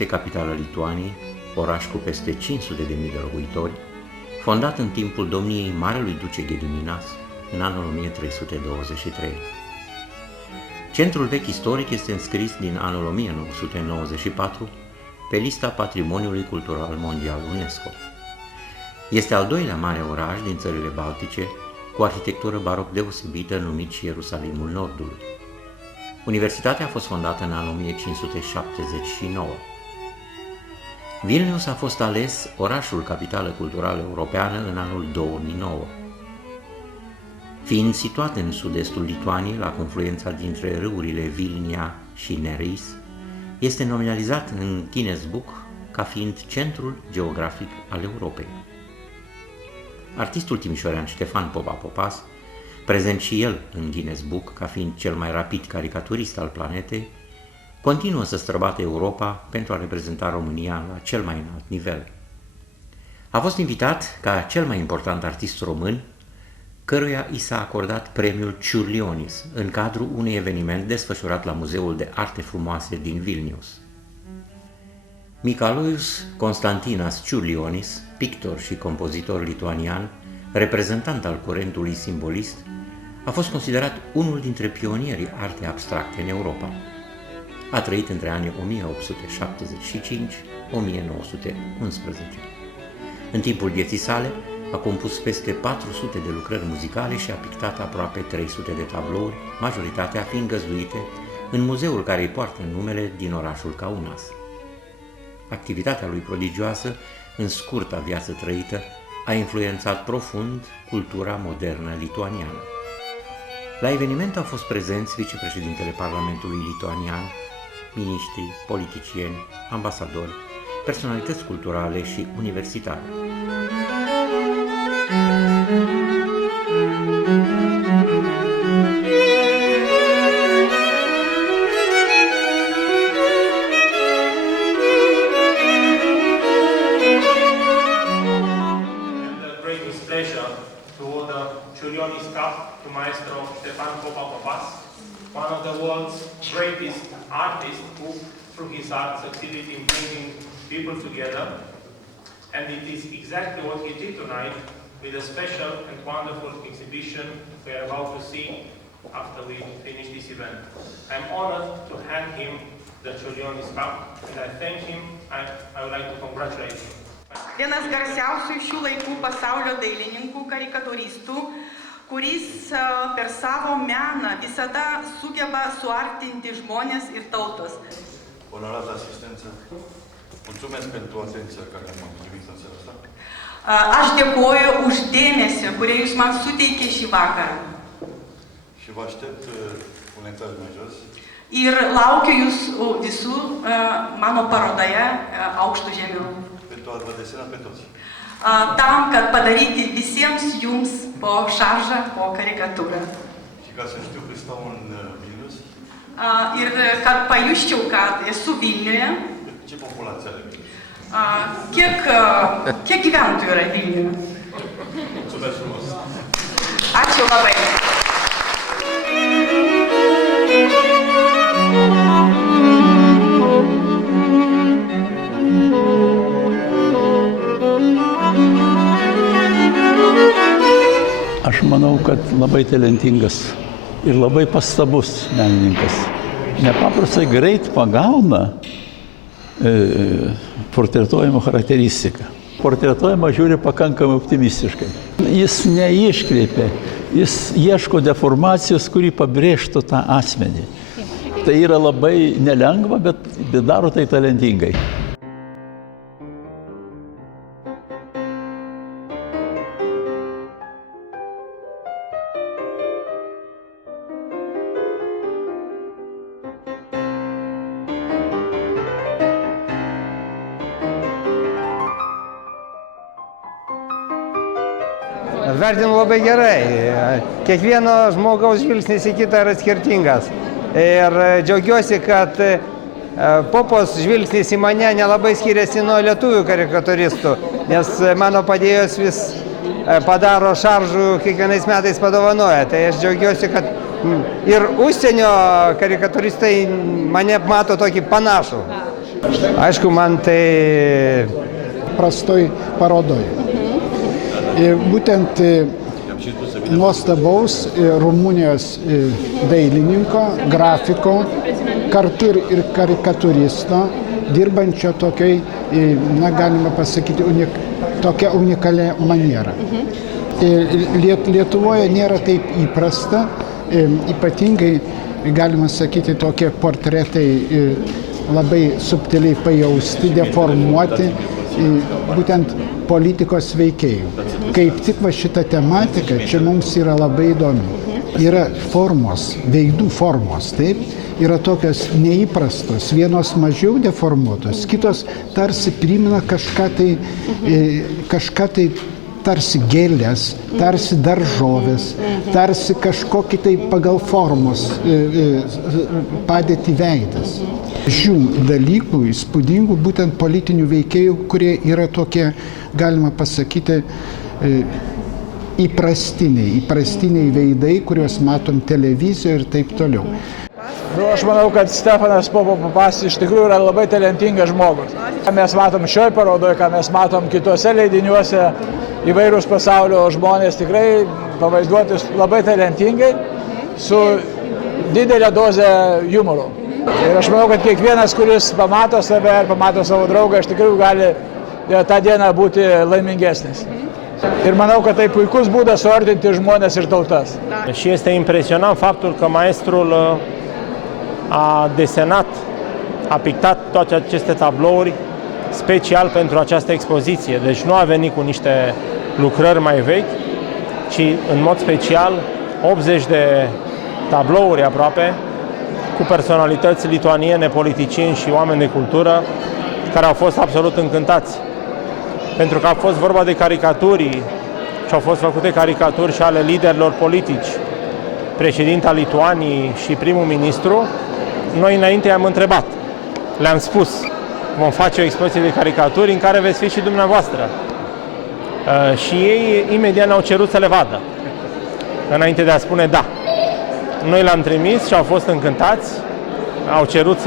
este capitala Lituaniei, oraș cu peste 500.000 de locuitori, fondat în timpul domniei Marelui Duce Gediminas în anul 1323. Centrul vechi istoric este înscris din anul 1994 pe lista Patrimoniului Cultural Mondial UNESCO. Este al doilea mare oraș din țările Baltice, cu arhitectură baroc deosebită, numit și Ierusalimul Nordului. Universitatea a fost fondată în anul 1579. Vilnius a fost ales orașul capitală culturală europeană în anul 2009. Fiind situat în sud-estul Lituaniei, la confluența dintre râurile Vilnia și Neris, este nominalizat în Guinness Book ca fiind centrul geografic al Europei. Artistul timișorean Ștefan Popa Popas, prezent și el în Guinness Book ca fiind cel mai rapid caricaturist al planetei, continuă să străbate Europa pentru a reprezenta România la cel mai înalt nivel. A fost invitat ca cel mai important artist român, căruia i s-a acordat premiul Čiurlionis în cadrul unui eveniment desfășurat la Muzeul de Arte Frumoase din Vilnius. Mikalojus Konstantinas Čiurlionis, pictor și compozitor lituanian, reprezentant al curentului simbolist, a fost considerat unul dintre pionierii artei abstracte în Europa. A trăit între anii 1875-1911. În timpul vieții sale a compus peste 400 de lucrări muzicale și a pictat aproape 300 de tablouri, majoritatea fiind găzduite în muzeul care îi poartă numele din orașul Kaunas. Activitatea lui prodigioasă, în scurta viață trăită, a influențat profund cultura modernă lituaniană. La eveniment au fost prezenți vicepreședintele Parlamentului lituanian, miniștri, politicieni, ambasadori, personalități culturale și universitare. Čiurlionis Cup to Maestro Ștefan Popa Popas, one of the world's greatest artists who, through his art, succeeded in bringing people together. And it is exactly what he did tonight with a special and wonderful exhibition we are about to see after we finish this event. I'm honored to hand him the Čiurlionis Cup, and I thank him. I would like to congratulate him. Vienas garsiausių šių laikų pasaulio dailininkų, karikaturistų, kuris per savo meną visada sugeba suartinti žmonės ir tautos. Onorată asistență, mulțumesc pentru atenția care m-a primit în seara asta. Aš dėkoju už dėmesį, kurį jūs man suteikė šį vakarą. Și vă aștept un etaj mai jos. Ir laukiu jūsų visų mano parodoje aukštų žemių. Pentru a vă desena pe toți. Tam, kad padaryti visiems jums po šaržą, po karikatūrą. Și ca să știu că stau în Vilnius. Ir kad pajusčiau, kad esu Vilniuje. Ce populație are Vilnius? Kiek gyventojų yra Vilniuje? Mulțumesc frumos. Ačiū labai. Aš manau, kad labai talentingas ir labai pastabus menininkas. Nepaprastai greit pagauna portretuojimo charakteristiką. Portretuojimą žiūri pakankamai optimistiškai. Jis neiškreipia, jis ieško deformacijos, kuri pabrėžtų tą asmenį. Tai yra labai nelengva, bet daro tai talentingai. Vertinu labai gerai. Kiekvieno žmogaus žvilgsnis į kitą yra skirtingas. Ir džiaugiuosi, kad Popos žvilgsnis į mane nelabai skiriasi nuo lietuvių karikaturistų, nes mano padėjos vis padaro šaržų, kiekvienais metais padovanoja. Tai aš džiaugiuosi, kad ir užsienio karikaturistai mane mato tokį panašų. Aišku, man tai prastoj parodoj. Būtent nuostabaus Rumunijos dailininko, grafiko, kartu ir karikatūristo, dirbančio tokiai, na, galima pasakyti, tokia unikalia maniera. Lietuvoje nėra taip įprasta, ypatingai, galima sakyti, tokie portretai labai subtiliai pajausti, deformuoti, būtent politikos veikėjų. Kaip tik va šita tematika čia mums yra labai įdomi. Yra formos, veidų formos, taip? Yra tokios neįprastos, vienos mažiau deformuotos, kitos tarsi primena kažką tai tarsi gėlės, tarsi daržovės, tarsi kažkokį tai pagal formos padėti veidas. Šių dalykų įspūdingų būtent politinių veikėjų, kurie yra tokie, galima pasakyti, įprastiniai veidai, kuriuos matom televizijoje ir taip toliau. Aš manau, kad Stefanas Popas iš tikrųjų yra labai talentingas žmogus. Ką mes matom šioj parodoje, ką mes matom kitose leidiniuose, įvairūs pasaulio žmonės tikrai pavaizduoti labai talentingai, su didelė doze humoro. Ir aš manau, kad kiekvienas, kuris pamato save ar pamato savo draugą, iš tikrųjų gali tą dieną būti laimingesnis. Ir manau, că tai puikus būdas suartinti žmonės ir tautas. Și este impresionant faptul că maestrul a desenat, a pictat toate aceste tablouri special pentru această expoziție. Deci nu a venit cu niște lucrări mai vechi, ci în mod special 80 de tablouri aproape cu personalități lituaniene, politicieni și oameni de cultură care au fost absolut încântați. Pentru că a fost vorba de caricaturi și au fost făcute caricaturi și ale liderilor politici, președinta Lituaniei și primul ministru. Noi înainte i-am întrebat, le-am spus, vom face o expoziție de caricaturi în care veți fi și dumneavoastră. Și ei imediat ne-au cerut să le vadă, înainte de a spune da. Noi le-am trimis și au fost încântați, au cerut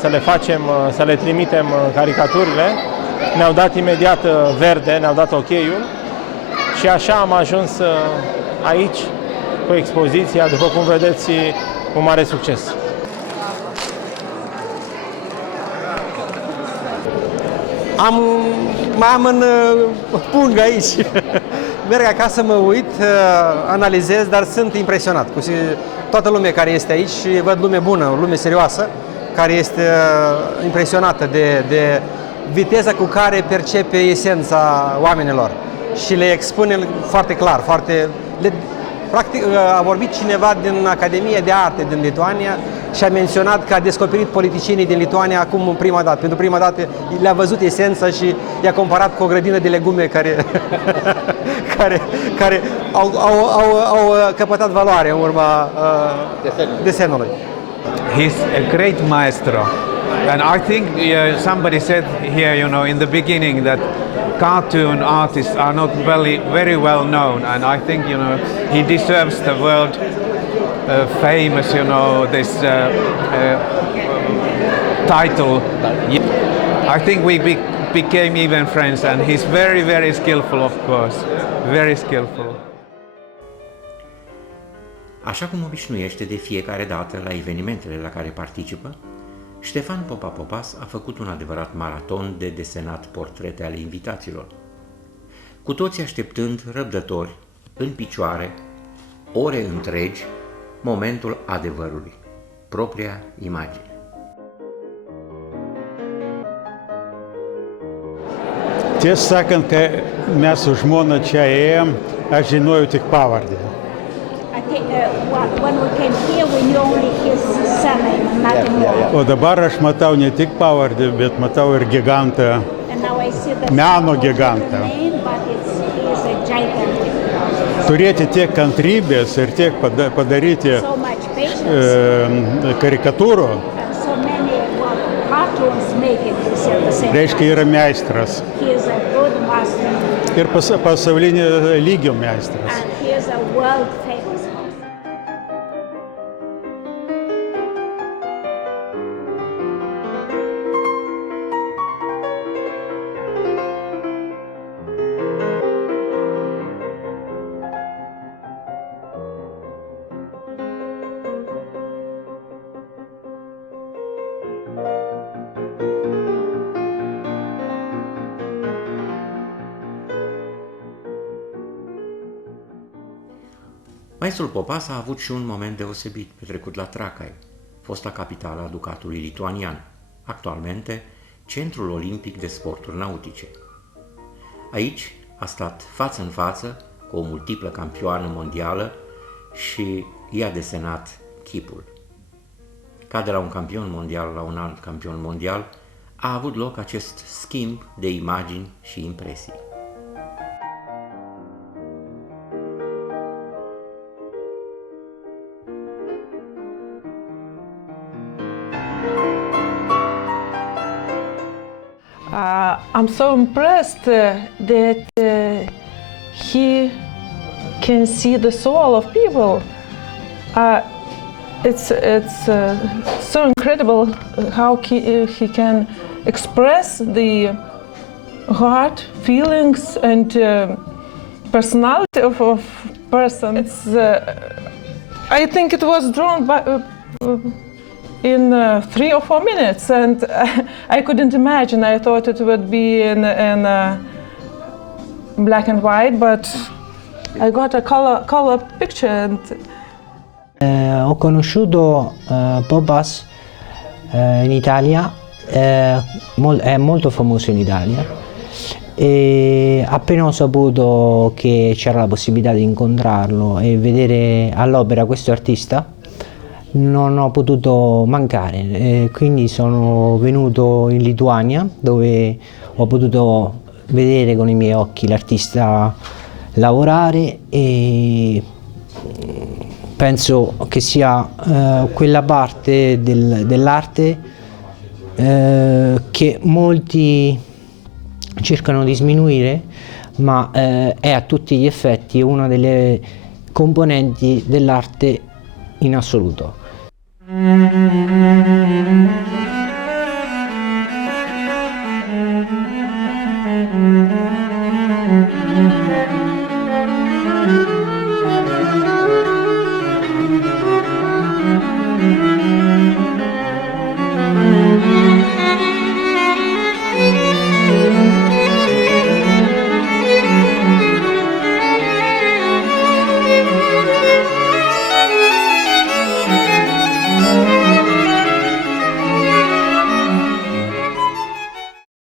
să le facem, să le trimitem caricaturile, ne-au dat imediat verde, ne-au dat ok-ul și așa am ajuns aici cu expoziția, după cum vedeți, cu mare succes. Mai am în pungă aici. Merg acasă să mă uit, analizez, dar sunt impresionat cu toată lumea care este aici și văd lume bună, lume serioasă, care este impresionată de viteza cu care percepe esența oamenilor și le expune foarte clar, practic a vorbit cineva din Academia de Arte din Lituania și a menționat că a descoperit politicienii din Lituania acum prima dată. Pentru prima dată le-a văzut esența și i-a comparat cu o grădină de legume care au căpătat valoare în urma desenului. He's a great maestro. And I think somebody said here, in the beginning that cartoon artists are not very well known, and I think, he deserves the world famous, this title. I think we became even friends, and he's very, very skillful, of course, very skillful. Așa cum obișnuiește de fiecare dată la evenimentele la care participă, Ștefan Popa Popas a făcut un adevărat maraton de desenat portrete ale invitaților, cu toții așteptând răbdători, în picioare, ore întregi, momentul adevărului, propria imagine. Tiesą sakant, kai mes su žmona čia ėjom, aš žinojau tik pavardę. O dabar aš matau ne tik pavardę, bet matau ir gigantą, meno gigantą. Turėti tiek kantrybės ir tiek padaryti karikatūrų, reiškia yra meistras. Ir pasaulinio lygio meistras. Maestrul Popas a avut și un moment deosebit petrecut la Tracai, fosta capitală a Ducatului lituanian, actualmente Centrul Olimpic de Sporturi Nautice. Aici a stat față în față cu o multiplă campioană mondială și i-a desenat chipul. Ca de la un campion mondial la un alt campion mondial, a avut loc acest schimb de imagini și impresii. I'm so impressed that he can see the soul of people. It's so incredible how he can express the heart, feelings, and personality of person. It's I think it was drawn by. In 3 or 4 minutes, and I couldn't imagine. I thought it would be in black and white, but I got a color picture. And ho conosciuto Popas in Italia, è molto famoso in Italia, e appena ho saputo che c'era la possibilità di incontrarlo e vedere all'opera questo artista, non ho potuto mancare, quindi sono venuto in Lituania, dove ho potuto vedere con i miei occhi l'artista lavorare, e penso che sia quella parte dell'arte che molti cercano di sminuire, ma è a tutti gli effetti una delle componenti dell'arte in assoluto.